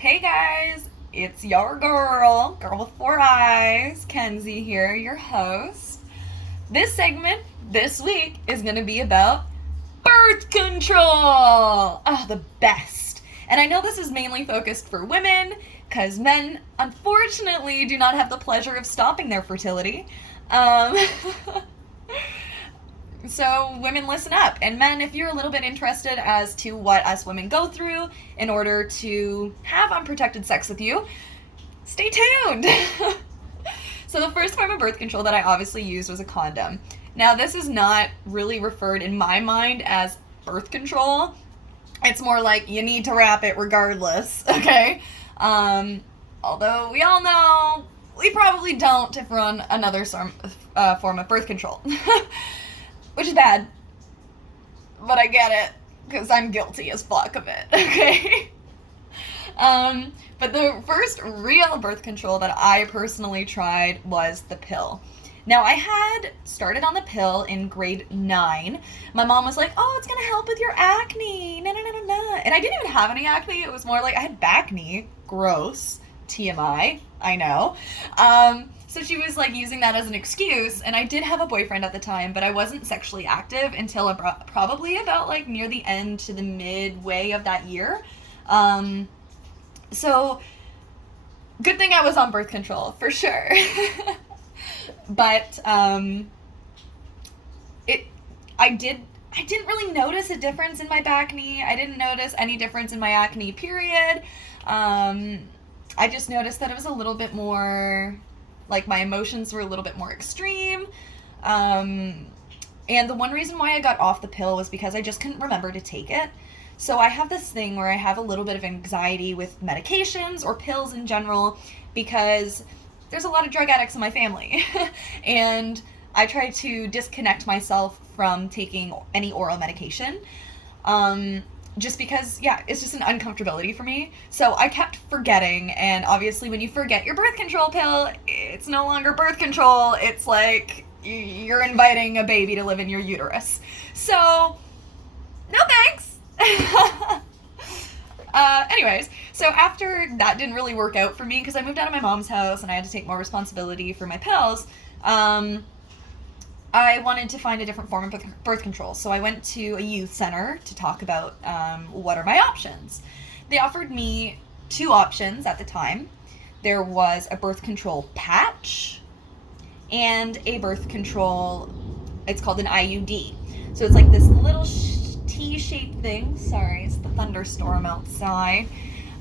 Hey guys, it's your girl with four eyes, Kenzie here, your host. This segment this week is going to be about birth control. Oh, the best. And I know this is mainly focused for women because men, unfortunately, do not have the pleasure of stopping their fertility. Um, So, women, listen up. And men, if you're a little bit interested as to what us women go through in order to have unprotected sex with you, stay tuned. So, the first form of birth control that I obviously used was a condom. Now, this is not really referred in my mind as birth control. It's more like you need to wrap it regardless, okay? Although we all know we probably don't if we're on another form of birth control. Which is bad, but I get it because I'm guilty as fuck of it. Okay. But the first real birth control that I personally tried was the pill. Now, I had started on the pill in grade 9. My mom was like, oh, it's going to help with your acne. No, no, no, no, no. And I didn't even have any acne. It was more like I had back knee. Gross. TMI. I know. So she was like using that as an excuse, and I did have a boyfriend at the time, but I wasn't sexually active until probably about like near the end to the midway of that year. So good thing I was on birth control for sure. But it I didn't really notice a difference in my back knee. I didn't notice any difference in my acne period. I just noticed that it was a little bit more like my emotions were a little bit more extreme. And the one reason why I got off the pill was because I just couldn't remember to take it. So I have this thing where I have a little bit of anxiety with medications or pills in general because there's a lot of drug addicts in my family. And I try to disconnect myself from taking any oral medication. Just because, yeah, it's just an uncomfortability for me. So I kept forgetting, and obviously when you forget your birth control pill, it's no longer birth control. It's like you're inviting a baby to live in your uterus. So, no thanks. Anyways, so after that didn't really work out for me because I moved out of my mom's house and I had to take more responsibility for my pills, I wanted to find a different form of birth control. So I went to a youth center to talk about what are my options. They offered me two options at the time. There was a birth control patch and a birth control, it's called an IUD. So it's like this little T-shaped thing. Sorry, it's the thunderstorm outside.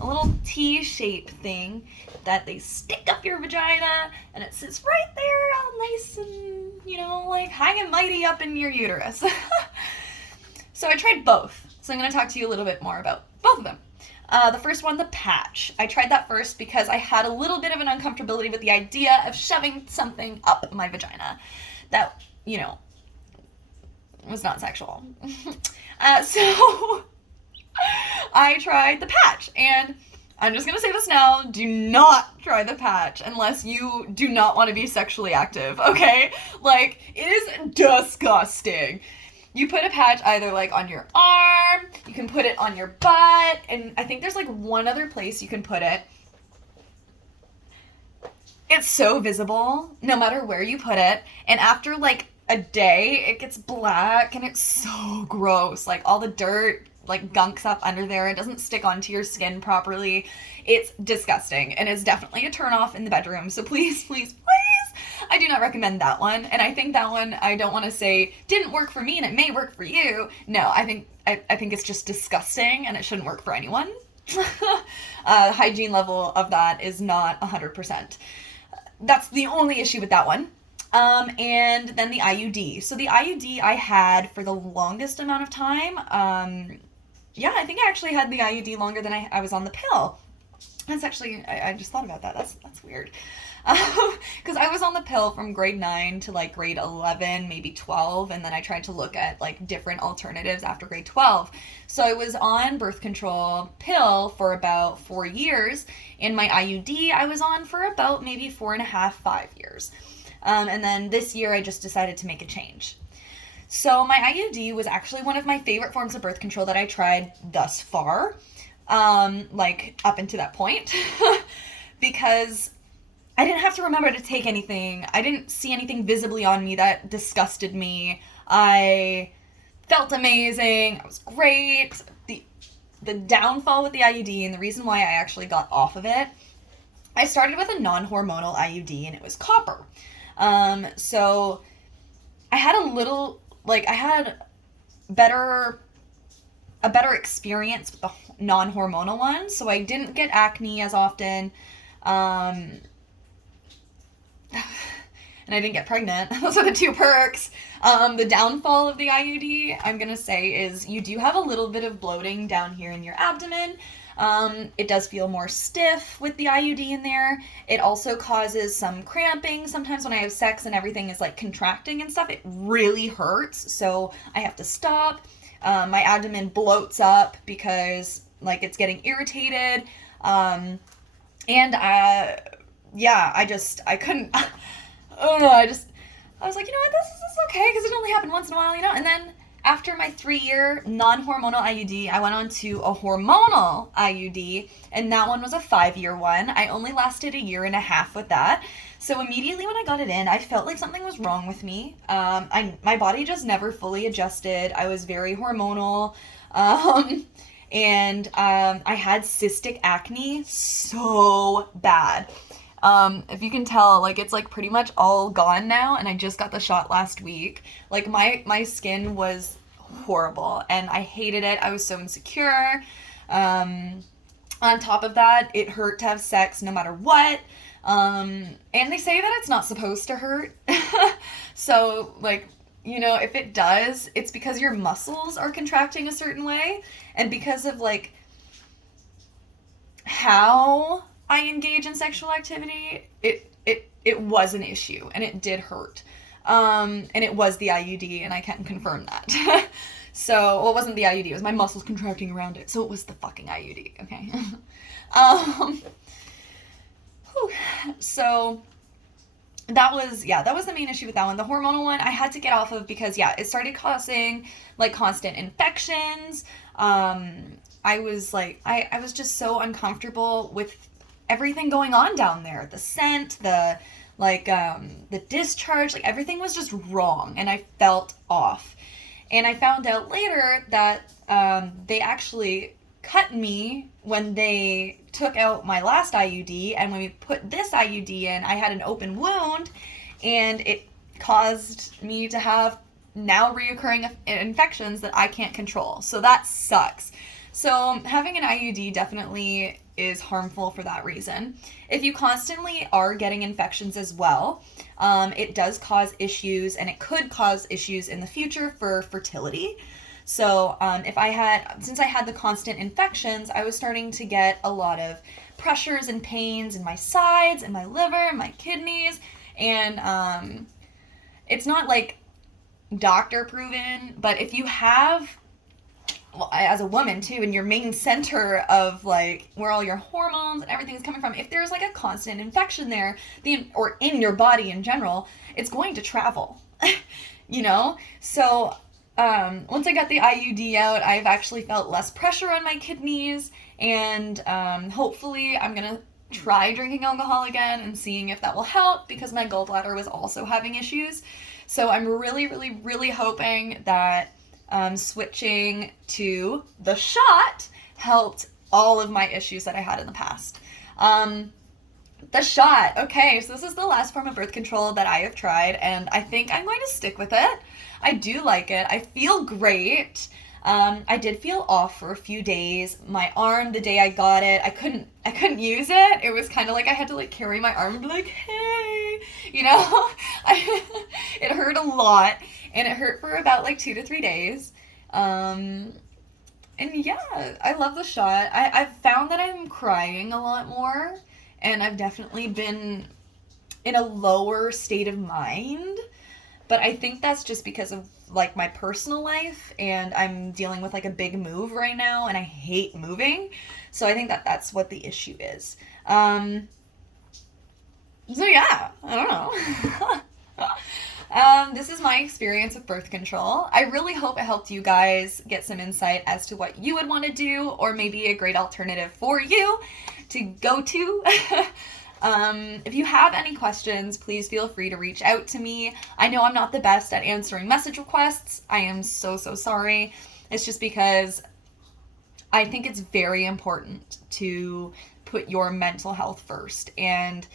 A little T-shaped thing that they stick up your vagina, and it sits right there all nice and, like high and mighty up in your uterus. So I tried both. So I'm going to talk to you a little bit more about both of them. The first one, the patch. I tried that first because I had a little bit of an uncomfortability with the idea of shoving something up my vagina that, was not sexual. So I tried the patch, and I'm just gonna say this now, do not try the patch unless you do not want to be sexually active, okay? Like, it is disgusting. You put a patch either like on your arm, you can put it on your butt, and I think there's like one other place you can put it. It's so visible no matter where you put it, and after like a day it gets black and it's so gross. Like all the dirt like gunks up under there. It doesn't stick onto your skin properly. It's disgusting, and it's definitely a turn off in the bedroom. So please, please, please, I do not recommend that one. And I think that one, I don't want to say didn't work for me and it may work for you. No, I think it's just disgusting and it shouldn't work for anyone. Hygiene level of that is not 100%. That's the only issue with that one. And then the IUD. So the IUD I had for the longest amount of time. I think I actually had the IUD longer than I was on the pill. That's actually, I just thought about that. That's weird. Because I was on the pill from grade 9 to like grade 11, maybe 12, and then I tried to look at like different alternatives after grade 12. So I was on birth control pill for about 4 years, and my IUD I was on for about maybe 4.5, 5 years. And then this year I just decided to make a change. So my IUD was actually one of my favorite forms of birth control that I tried thus far. like up until that point, because I didn't have to remember to take anything. I didn't see anything visibly on me that disgusted me. I felt amazing. I was great. The downfall with the IUD and the reason why I actually got off of it, I started with a non-hormonal IUD and it was copper. So I had I had a better experience with the non-hormonal one, so I didn't get acne as often. And I didn't get pregnant. Those are the two perks. The downfall of the IUD, I'm going to say, is you do have a little bit of bloating down here in your abdomen. It does feel more stiff with the IUD in there. It also causes some cramping. Sometimes when I have sex and everything is like contracting and stuff, it really hurts. So I have to stop. My abdomen bloats up because like it's getting irritated. I couldn't, I was like, you know what, this is okay, because it only happened once in a while, you know. And then after my 3-year non-hormonal IUD, I went on to a hormonal IUD, and that one was a 5-year one. I only lasted 1.5 years with that. So immediately when I got it in, I felt like something was wrong with me. My body just never fully adjusted. I was very hormonal. And I had cystic acne so bad. If you can tell, like, it's like pretty much all gone now, and I just got the shot last week. Like, my skin was horrible and I hated it. I was so insecure. On top of that, it hurt to have sex no matter what. And they say that it's not supposed to hurt. So, like, you know, if it does, it's because your muscles are contracting a certain way, and because of like how I engage in sexual activity, it was an issue, and it did hurt. And it was the IUD, and I can confirm that. So, well, it wasn't the IUD, it was my muscles contracting around it, so it was the fucking IUD, okay? So that was the main issue with that one. The hormonal one I had to get off of because, it started causing, like, constant infections. I was just so uncomfortable with everything going on down there. The scent, the discharge, like, everything was just wrong, and I felt off. And I found out later that they actually cut me when they took out my last IUD, and when we put this IUD in, I had an open wound, and it caused me to have now reoccurring infections that I can't control. So that sucks. So having an IUD definitely is harmful for that reason. If you constantly are getting infections as well, it does cause issues, and it could cause issues in the future for fertility. So since I had the constant infections, I was starting to get a lot of pressures and pains in my sides and my liver and my kidneys. And it's not like doctor proven, but if you have, well, as a woman too, and your main center of like where all your hormones and everything is coming from, if there's like a constant infection there, or in your body in general, it's going to travel, you know? So once I got the IUD out, I've actually felt less pressure on my kidneys, and hopefully I'm gonna try drinking alcohol again and seeing if that will help, because my gallbladder was also having issues. So I'm really, really, really hoping that switching to the shot helped all of my issues that I had in the past. The shot. Okay, so this is the last form of birth control that I have tried, and I think I'm going to stick with it. I do like it. I feel great. I did feel off for a few days. My arm, the day I got it, I couldn't use it. It was kind of like I had to like carry my arm and be like, hey, you know? It hurt a lot, and it hurt for about like 2 to 3 days. And yeah, I love the shot. I've found that I'm crying a lot more, and I've definitely been in a lower state of mind. But I think that's just because of like my personal life, and I'm dealing with like a big move right now, and I hate moving. So I think that that's what the issue is. So yeah, I don't know. This is my experience with birth control. I really hope it helped you guys get some insight as to what you would want to do, or maybe a great alternative for you to go to. If you have any questions, please feel free to reach out to me. I know I'm not the best at answering message requests. I am so sorry. It's just because I think it's very important to put your mental health first, and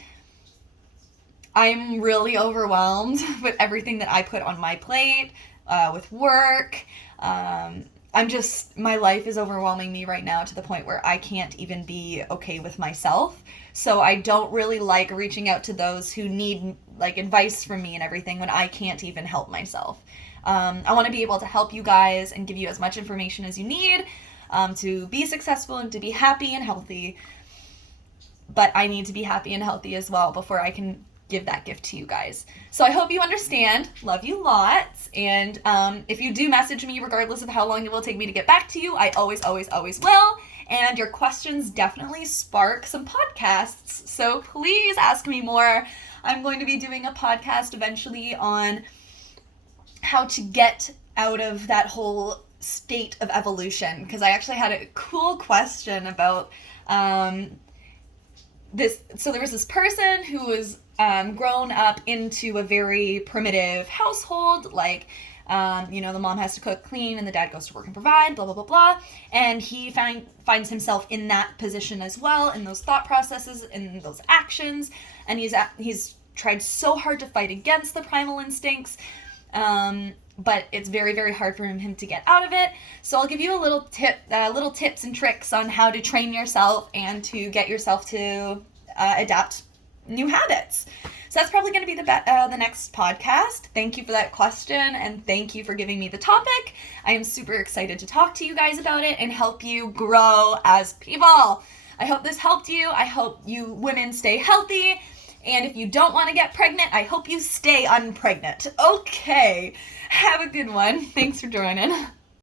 I'm really overwhelmed with everything that I put on my plate, with work. My life is overwhelming me right now to the point where I can't even be okay with myself. So I don't really like reaching out to those who need like advice from me and everything when I can't even help myself. I want to be able to help you guys and give you as much information as you need to be successful and to be happy and healthy. But I need to be happy and healthy as well before I can give that gift to you guys. So I hope you understand. Love you lots. And if you do message me, regardless of how long it will take me to get back to you, I always will. And your questions definitely spark some podcasts. So please ask me more. I'm going to be doing a podcast eventually on how to get out of that whole state of evolution, because I actually had a cool question about this. So there was this person who was grown up into a very primitive household, like, the mom has to cook, clean, and the dad goes to work and provide, blah, blah, blah, blah. And he finds himself in that position as well, in those thought processes, in those actions. And he's tried so hard to fight against the primal instincts, but it's very, very hard for him to get out of it. So I'll give you a little tips and tricks on how to train yourself and to get yourself to adapt new habits. So that's probably going to be the next podcast. Thank you for that question, and thank you for giving me the topic. I am super excited to talk to you guys about it and help you grow as people. I hope this helped you. I hope you women stay healthy. And if you don't want to get pregnant, I hope you stay unpregnant. Okay. Have a good one. Thanks for joining.